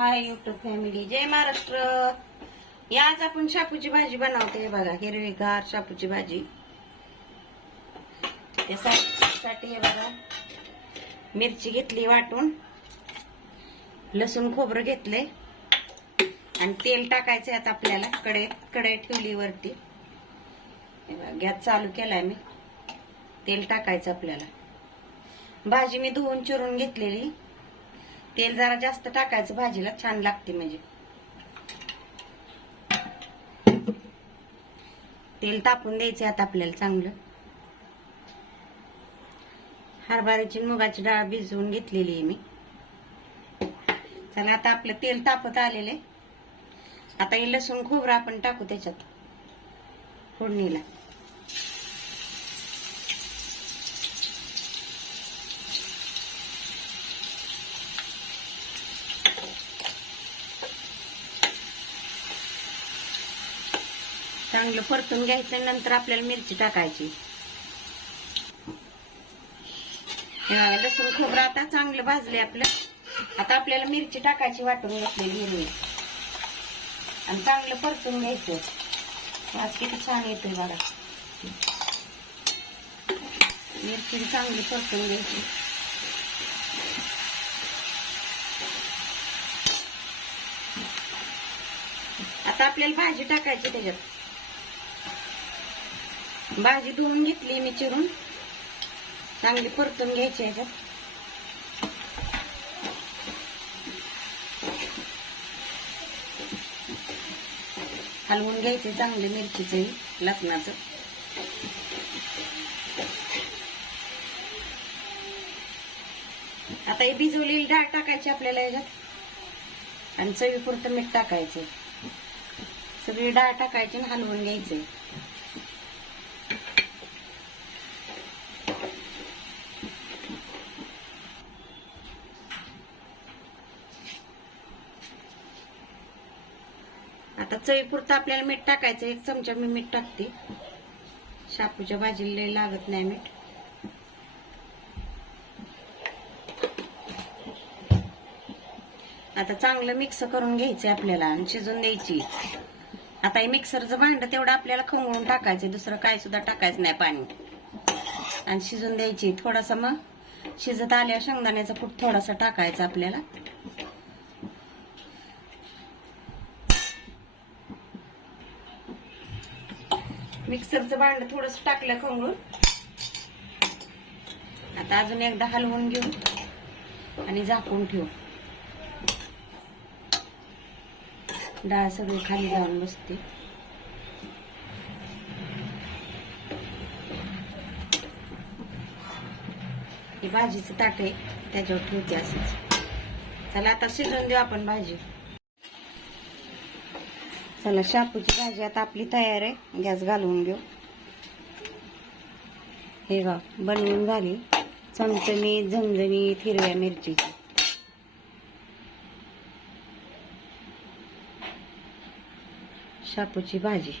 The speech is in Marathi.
हाय युट्यूब फॅमिली जय महाराष्ट्र. या आज आपण शापूची भाजी बनवते. बघा हिरवीगार शापूची भाजी. त्यासाठी हे बघा मिरची घेतली वाटून. लसूण खोबरं घेतले आणि तेल टाकायचे आता आपल्याला कडे कडे ठेवली वरती. हे बघा, गॅस चालू केलाय मी. तेल टाकायचं आपल्याला. भाजी मी धुवून चिरून घेतलेली. तेल जरा जास्त टाकायचं भाजीला छान लागते म्हणजे. तेल तापून द्यायचे आता आपल्याला चांगलं. हरभऱ्याची मुगाची डाळ भिजवून घेतलेली आहे मी. चला आता आपलं तेल तापत आलेले आता हे लसूण खोबरं आपण टाकू त्याच्यात. फोडणीला. चांगलं परतून घ्यायचं नंतर आपल्याला मिरची टाकायची. लसूण खोबरं आता चांगलं भाजले आपलं. आता आपल्याला मिरची टाकायची वाटून घेतलेली हिरवी आणि चांगलं परतून घ्यायचं. आज किती छान येतोय बघा. मिरची चांगली परतून घ्यायची. आता आपल्याला भाजी टाकायची त्याच्यात. भाजी धुवून घेतली मी चिरून. चांगली परतून घ्यायची ह्याच्यात हलवून घ्यायचे चांगले मिरचीचे लसणाचं. आता ही भिजवलेली डाळ टाकायची आपल्याला ह्याच्यात आणि चवीपुरतं मीठ टाकायचं सगळी डाळ टाकायची आणि हलवून घ्यायचे आता चवीपुरतं आपल्याला मीठ टाकायचं एक चमचा मी मीठ टाकते. शापूच्या भाजीला लागत नाही मीठ. आता चांगलं मिक्स करून घ्यायचं आपल्याला आणि शिजून द्यायची. आता हे मिक्सरचं भांड तेवढं आपल्याला खवळून टाकायचं दुसरं काय सुद्धा टाकायचं नाही पाणी. आणि शिजून द्यायची थोडासा मग. शिजत आल्यावर शेंगदाण्याचा कूट थोडासा टाकायचा आपल्याला. मिक्सरचं भांड थोडस टाकलं खवळून आता अजून एकदा हलवून घेऊ आणि झाकून ठेवू. डाळ सगळी खाली जाऊन बसते. ही भाजीचं ताट आहे त्याच्यावर ठेवते असंच. चला आता शिजवून देऊ आपण भाजी. चला शापूची भाजी आता आपली तयार आहे. गॅस घालवून घेऊ. हे बा बनवून झाली. चमचमीत झमझमीत हिरव्या मिरचीची. शापूची भाजी.